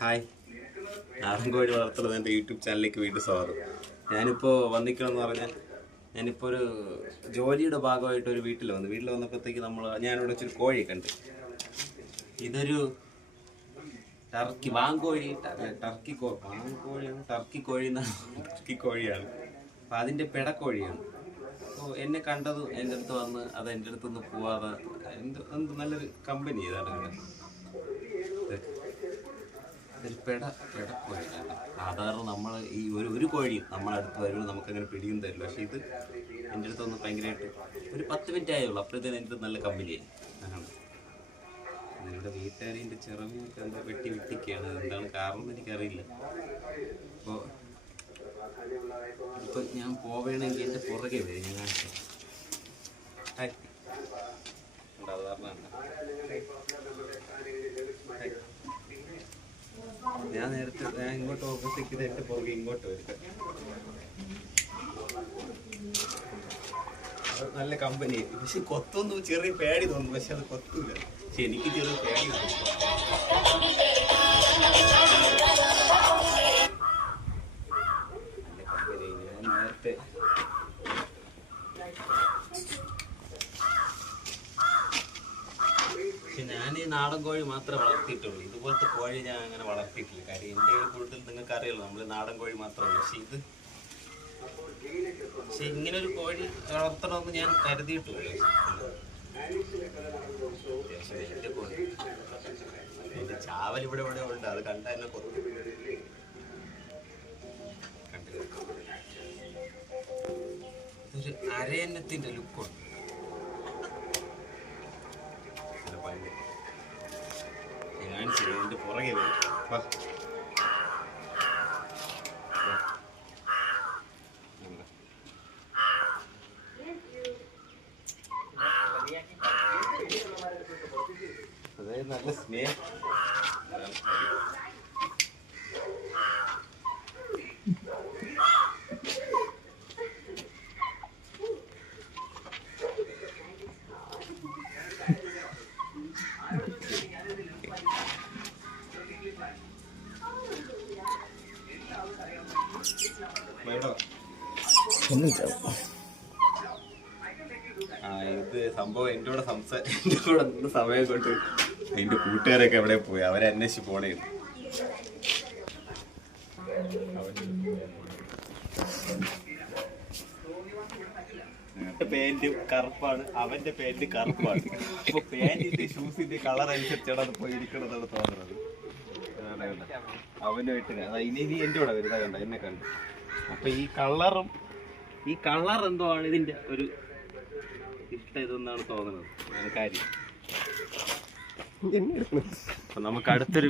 Hi, നാടൻ കോഴി വളർത്തുന്നത് എൻ്റെ യൂട്യൂബ് ചാനലിലേക്ക് വീണ്ടും സ്വാഗതം. ഞാനിപ്പോൾ വന്നിക്കണമെന്ന് പറഞ്ഞാൽ ഞാനിപ്പോൾ ഒരു ജോലിയുടെ ഭാഗമായിട്ട് ഒരു വീട്ടിൽ വന്നപ്പോഴത്തേക്ക് ഞാനിവിടെ വെച്ചൊരു കോഴിയെ കണ്ട്. ഇതൊരു ടർക്കി വാങ്കോഴി ടർക്കി കോഴിയാണ്. അപ്പം അതിൻ്റെ പിടക്കോഴിയാണ്. അപ്പോൾ എന്നെ കണ്ടത് എൻ്റെ അടുത്ത് വന്ന് അത് എൻ്റെ അടുത്തുനിന്ന് പോവാതെ എന്ത് നല്ലൊരു കമ്പനി ഇതാണ്. ഒരു പിടക്കോഴിയാണ്. സാധാരണ നമ്മൾ ഈ ഒരു കോഴി നമ്മളടുത്ത് വരുമ്പോൾ നമുക്കങ്ങനെ പിടിയും തരില്ല. പക്ഷേ ഇത് എൻ്റെ അടുത്തൊന്ന് ഭയങ്കരമായിട്ട് ഒരു 10 മിനിറ്റ് ആയുള്ളൂ. അപ്പോഴത്തേനും എൻ്റെ നല്ല കമ്പനിയായി. അങ്ങനെ നിങ്ങളുടെ വീട്ടുകാരിൻ്റെ ചിറകൊക്കെ എന്താ വെട്ടിക്കുകയാണ്. എന്താണ് കാരണം എനിക്കറിയില്ല. ഇപ്പോൾ ഞാൻ പോവുകയാണെങ്കിൽ എൻ്റെ പുറകെ വരും. ഞാൻ ഞാൻ ഇങ്ങോട്ട് ഓപ്പോസിറ്റ് എൻ്റെ പുറകെ ഇങ്ങോട്ട് വരും. അത് നല്ല കമ്പനി. പക്ഷെ കൊത്തൊന്നും ചെറിയ പേടി തോന്നും. പക്ഷെ അത് കൊത്തൂല. പക്ഷെ എനിക്ക് ചെറിയ പേടി തോന്നും. നല്ല കമ്പനി. ഞാൻ നേരത്തെ പക്ഷെ ഞാൻ ഈ നാടൻ കോഴി മാത്രമേ വളർത്തിയിട്ടുള്ളൂ. ഇതുപോലത്തെ കോഴി ഞാൻ അങ്ങനെ വളർത്തിയിട്ടില്ല. കാര്യം എൻ്റെ കൂടുതൽ നിങ്ങൾക്ക് അറിയാലോ, നമ്മൾ നാടൻ കോഴി മാത്രമല്ല. പക്ഷെ ഇങ്ങനെ ഒരു കോഴി വളർത്തണമെന്ന് ഞാൻ കരുതിയിട്ടില്ല. എൻ്റെ ചാവൽ ഇവിടെ ഉണ്ട്. അത് കണ്ട എന്നെ കൊത്തു. ഇതൊരു അരയന്നത്തിൻ്റെ ലുക്കുണ്ട്. എൻ്റെ പുറകെ വരും. അതായത് നല്ല സ്നേഹം. ഇത് സംഭവം എൻ്റെ കൂടെ നിന്ന് സമയം കൊണ്ട് അതിൻ്റെ കൂട്ടുകാരൊക്കെ എവിടെ പോയി. അവരെ അന്വേഷിച്ച് പോണേ. പാന്റ് കറുപ്പാണ്, അവന്റെ പാന്റ് കറുപ്പാണ്. അപ്പൊ പാന്റിന്റെ ഷൂസിന്റെ കളർ അനുസരിച്ചാണ് അത് പോയി ഇരിക്കണമെന്നാണ് തോന്നുന്നത്. അവനുമായിട്ട് ഇനി എന്റെ കൂടെ വരുന്ന കണ്ട എന്നെ കണ്ടു. അപ്പൊ ഈ കളർ എന്തോ ആണ് ഇതിന്റെ ഒരു ഇഷ്ടം ഇതെന്നാണ് തോന്നുന്നത് കാര്യം. അപ്പൊ നമുക്ക് അടുത്തൊരു